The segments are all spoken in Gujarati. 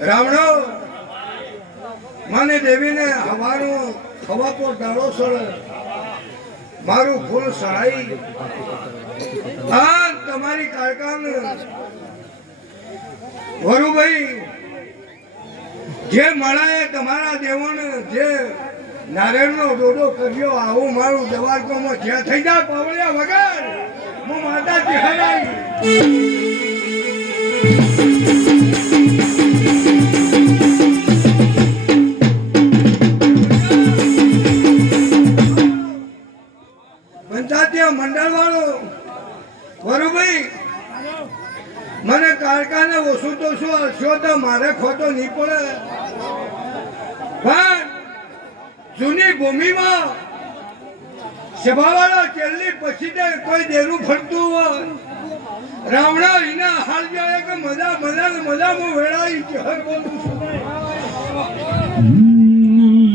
રાવણો મને દેવીને હવાનો ખવાતો ડાળો સળે મારું ફૂલ સળાઈ આ તમારી કારકાન વરુભાઈ જે મળાએ તમારા દેવોને જે નારાયણનો ડોડો કર્યો આવું મારું દવારકોમાં જ્યાં થઈ જાય પાવળિયા વગર હું માતાજી હરાઈ પંચાયતીય મંડળ વાળો વરુભાઈ મને કારખાને ઓછું તો શું હશો તો મારે ખોટો નહીં પડે પણ જૂની ભૂમિમાં સભાવાળા છેલ્લી પછી કોઈ દેરું ફરતું હોય રાવણા એના હાલ જાય કે મજા મજા મજા હું વેળાઈ ચહર બોલું છું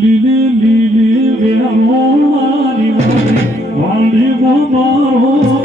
લીલી લીલી વેળાવાની વાલી મારો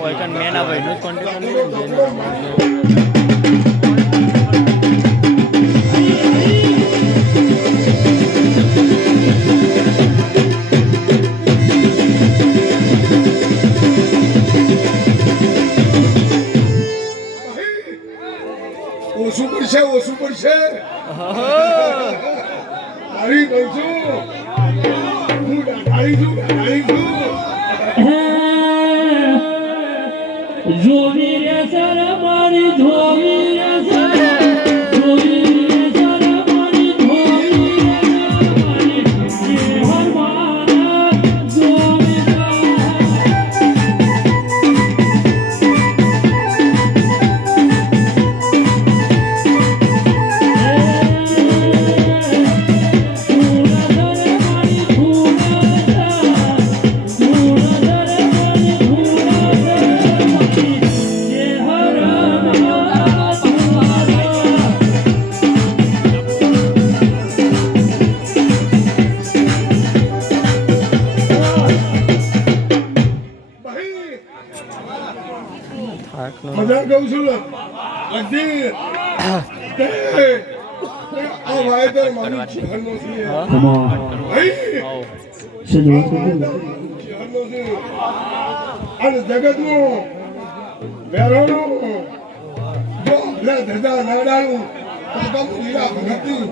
કોઈકન મેના ભાઈનો જ કોન્ટેક્ટ ઓછું પડશે મારી કહું છું હું ડાળી છું જોવી રે સર મારી જોવી રે સર જોવી રે સર મારી જોવી રે સર મારી હર મારા જોવી રે મજા કહું છું ને લગતી આ વાયદર મારી જીવનનો છે ભાઈ જીવનનો છે અને જગતનું વેરોનું જો લે ધજા નાડાનું કદમ લીલા ભગતી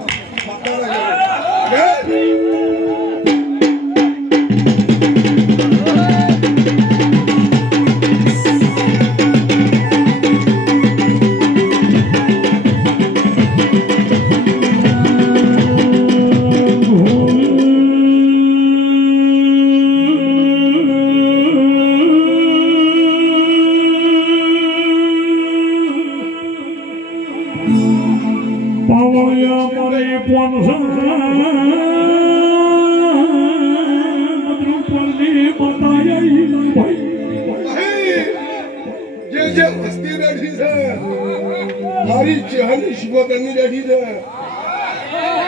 મારી ચહેરની શિવકરની બેઠી છે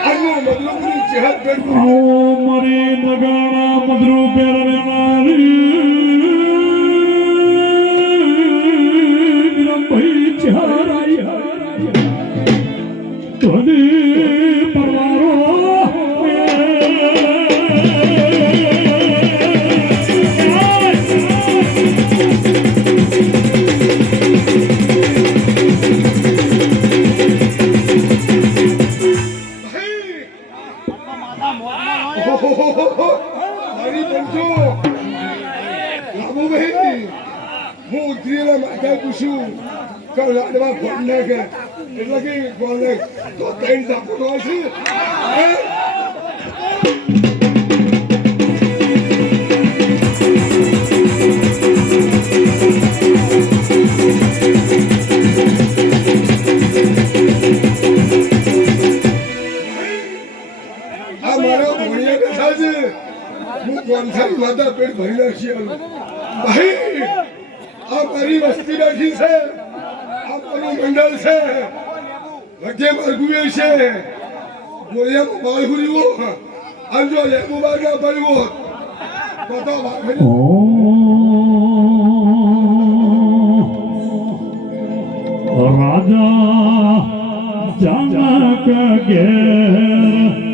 આનો મતલબ ચહેર બેઠું મારી નગાડા મધુર પેરવે મારી ભાઈ ચહેરાઈ તોની પરવારો મારી પંચો લાભો ભાઈ હું ઉતરીને માથા પૂછ્યું કે લાડવા ફોન નાખે એટલે કે બોલે તો ત્રણ ઝાપટો હશે આ મારો ભણિયા બેઠા છે હું કોણસાઈ માતા પેટ ભરી નાખી ભાઈ આ મારી વસ્તી બેઠી છે આ મારું મંડળ છે વચ્ચે માર્ગુએ છે ગોળિયામાં બાળ હુર્યો અને જો લેબુ બાર ના પડ્યો તો તો રાજા જનક ઘેર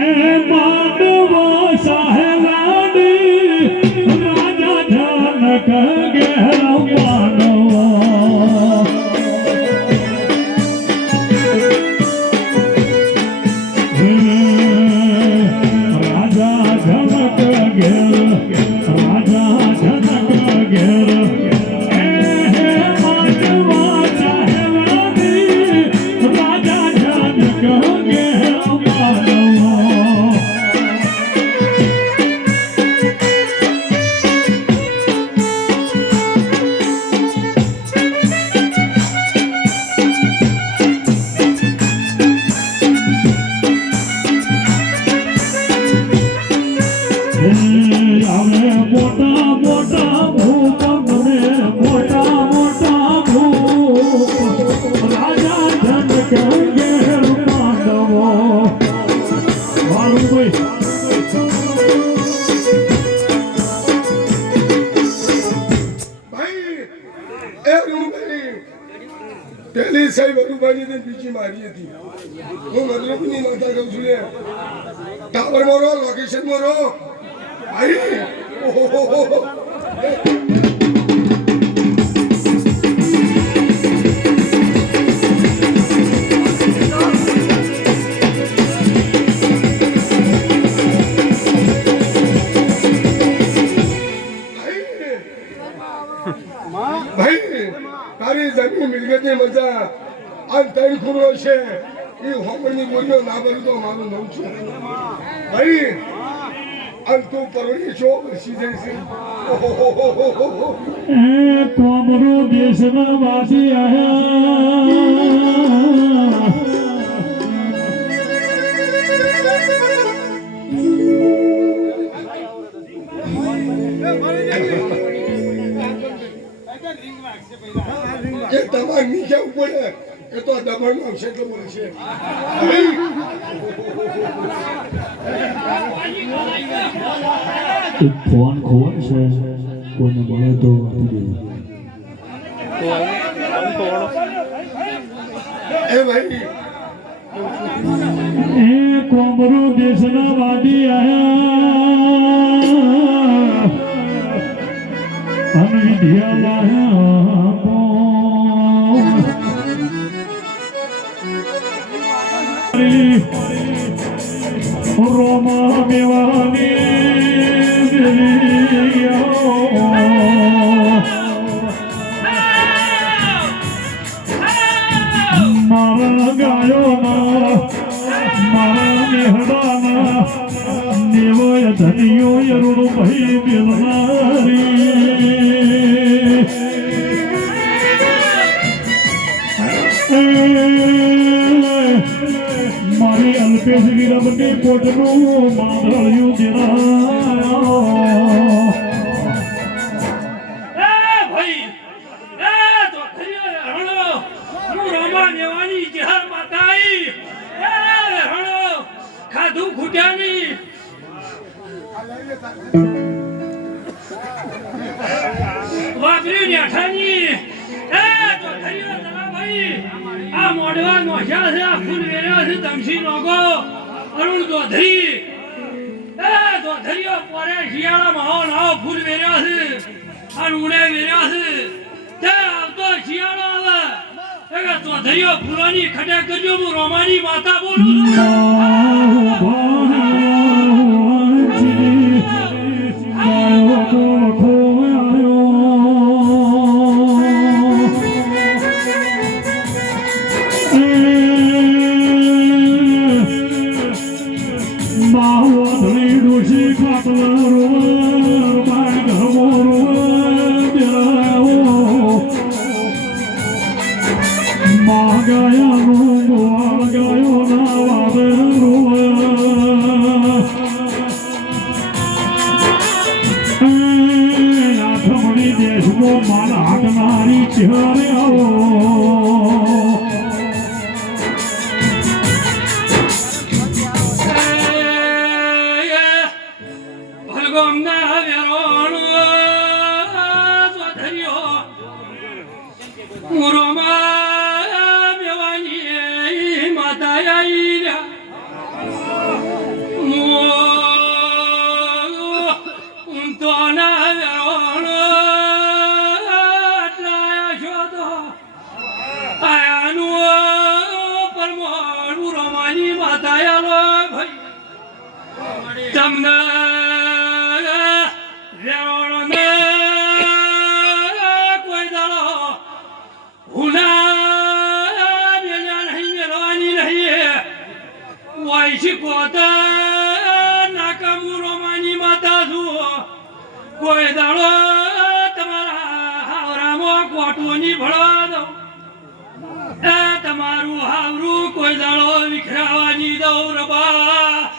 એ માંડવા સાહેલાડી રાજા જનક ઘેર માંડવા રાજા જનક ઘેર રાજા જનક ઘેર પેલી સાહેબ અનુભાઈ ને બીજી મારી હતી હું મધુરપની માતા કહું છું ટાવર માં રહો લોકેશન માં રહો ભાઈ ભાઈ તારી જમીન મિલકતની મજા આ ત્રણ ખૂણો છે એ હોમની બોલ્યો ના કરું તો મારું નામ છું ભાઈ અને તું પરવડી છો બેસી જઈશ કોમરો દેશના વાસી આયા એ તમારે નીચે ઉપર એ તો દબાણમાં આવશે એટલો મળશે ફોન ખોર છે કોઈને મળે તો આપી દે એ ભાઈ એ કોમરો દેશના વાદી આયા અનવિદ્યા રોમા મેવાની મારા ગાયોના મારા મેહડાના દેવય ધનિયો યરુણ ભાઈ મેલનારી મારી અલ્પેશ વિરમની કોટનું માંધળ્યું ખાધું ખૂટ્યાની વાપરી નેઠાની તો ખરીઓ ભાઈ આ મોડવા નોખ્યા છે આ ફૂલ વેર્યા છે તમસી નોગો અરુણ દોધરી દોધરીઓ પોરે શિયાળા માહોલ આવો ફૂલ વેર્યા છે આ ઉડે વેર્યા છે તે આવતો શિયાળો આવે દોધરીઓ ફૂલોની ખડા કરજો હું રોમાની માતા બોલું છું મારા હાથનારી ચહેરે આવો ભલગોમના વેરોણ ધર્યો મુરોમાં મેવાની માતા આઈ તો ના વેરોણ તમને વેરોણને કોઈ દાડો હુના મેળા નહીં મેળવાની નહીં વાયસી પોતા નાકામું રોમાની માતા છું કોઈ દાડો તમારા હાવરામાં કોટોની ભળવા દઉં તમારું હાવરું કોઈ દાડો વિખરાવાની દઉં રબા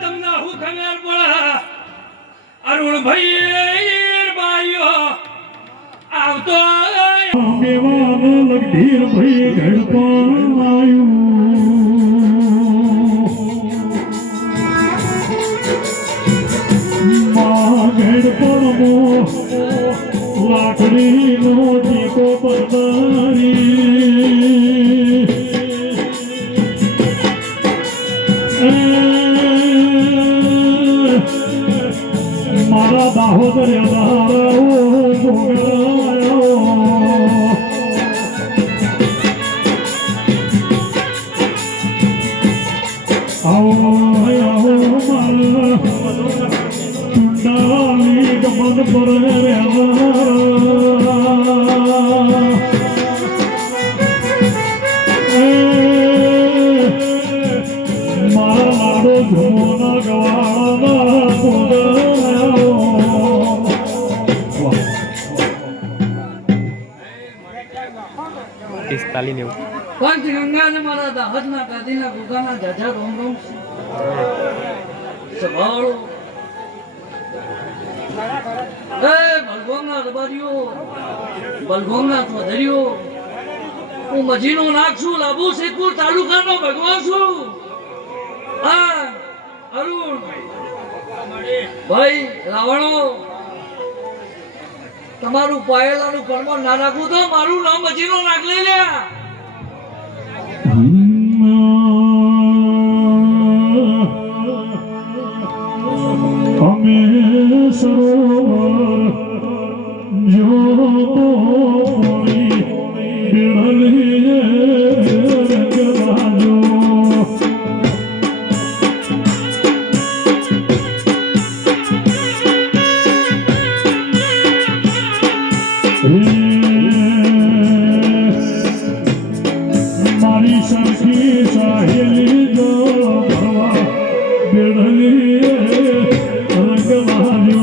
તમને હું ખબર પડે અરુણ ભાઈ બાઈઓ આવતો દેવાનો લગધીર ભાઈ ગડપણ આવ્યું માં ગડપણ લાકડી નો ટીકો પરદારી મારા દાહોદર ચુંડાલી ગમન પર મારા લાડો ઝુમોના ગવાળાના 45 90 પંચ ગંગાને મારા દાહતના કાદીના ગુગાના જાજા રોમ રોમ સભાળો એ બલગોમના રબારીઓ બલગોમના ચોધરીઓ હું મજીનો નાખશું લાબુ સિદ્ધપુર તાલુકાનો ભગવાન છું હા અરુણ ભાઈ રાવણો તમારું પાયેલાનું પરમાણ ના રાખવું તો મારું નામ મજીનો નાખ લઈ લ્યા અમે સરોવર જો બિળલીએ રંગવાજો મારી સરખી સાહેલી જો ભરવા બિળલીએ રંગવાજો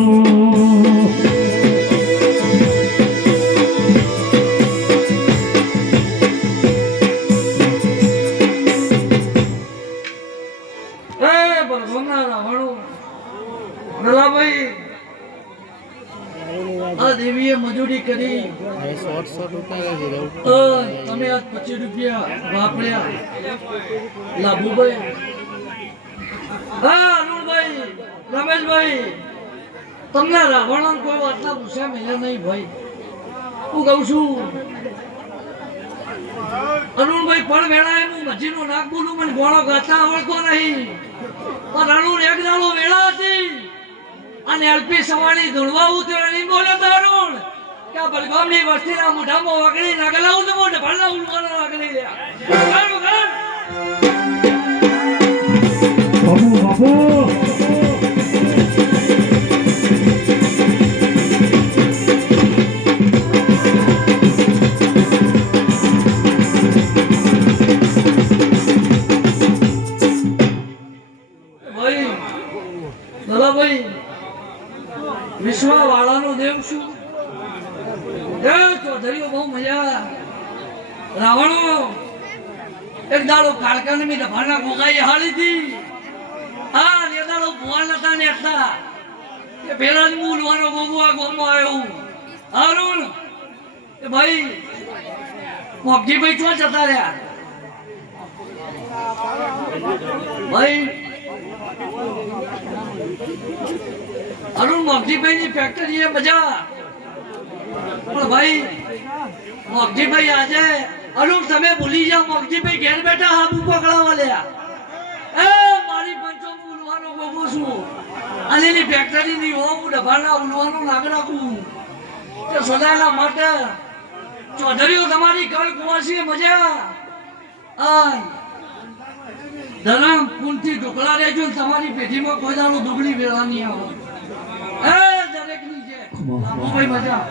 દેવીએ મજૂરી કરી તમે આજ 25 રૂપિયા વાપર્યા લાભુભાઈ હા અરુણભાઈ રમેશભાઈ તમને રાવણ કોઈ વાતના પૂછ્યા મળ્યા નહીં ભાઈ હું કહું છું અરુણભાઈ પણ વેળાએ હું મજીનો નાક બોલું મને ગોળો ગાતા આવડતો નહીં પણ અરુણ એક દાડો વેળા હતી અને એલપી સવાણી ધૂળવા ઉતર્યા નહીં બોલ્યો તો અરુણ કે આ બલગામની વસ્તીના મોઢામાં વાગડી નાગલા હું તો મોઢે ભરલા ઉલકાનો વાગડી લ્યા બાપુ બાપુ વિશ્વવાળાનો દેવ છું ચૌધરીઓ બહુ મજા રાવણો એક દાડો કાળકાને મી ડભાના ગોગાઈ હાલી હતી હા ને દાડો ભુવાન હતા ને હતા કે પેલા જ મૂલવાનો ગોગો આ ગોમમાં આવ્યો અરુણ એ ભાઈ મોગજીભાઈ ક્યાં જતા રહ્યા ભાઈ અરુણ મોગજીભાઈ ની ફેક્ટરી એ મજા પણ ભાઈ મોગજીભાઈ આજે અરુણ તમે ભૂલી જાઓ મોગજીભાઈ ઘેર બેઠા હાબુ પકડાવા લ્યા એ મારી પંચો ઉલવાનો ગોગો છું અને એની ફેક્ટરી ની હો હું ડભાના ઉલવાનું લાગ રાખું કે સદાયના માટે ચૌધરીઓ તમારી કળ કુવાસી મજા આ ધરમ પુલથી ઢોકળા રહેજો તમારી પેઢીમાં કોઈ દાડો દુગડી વેળા નહીં આવે દરેકની છે ભાઈ મજા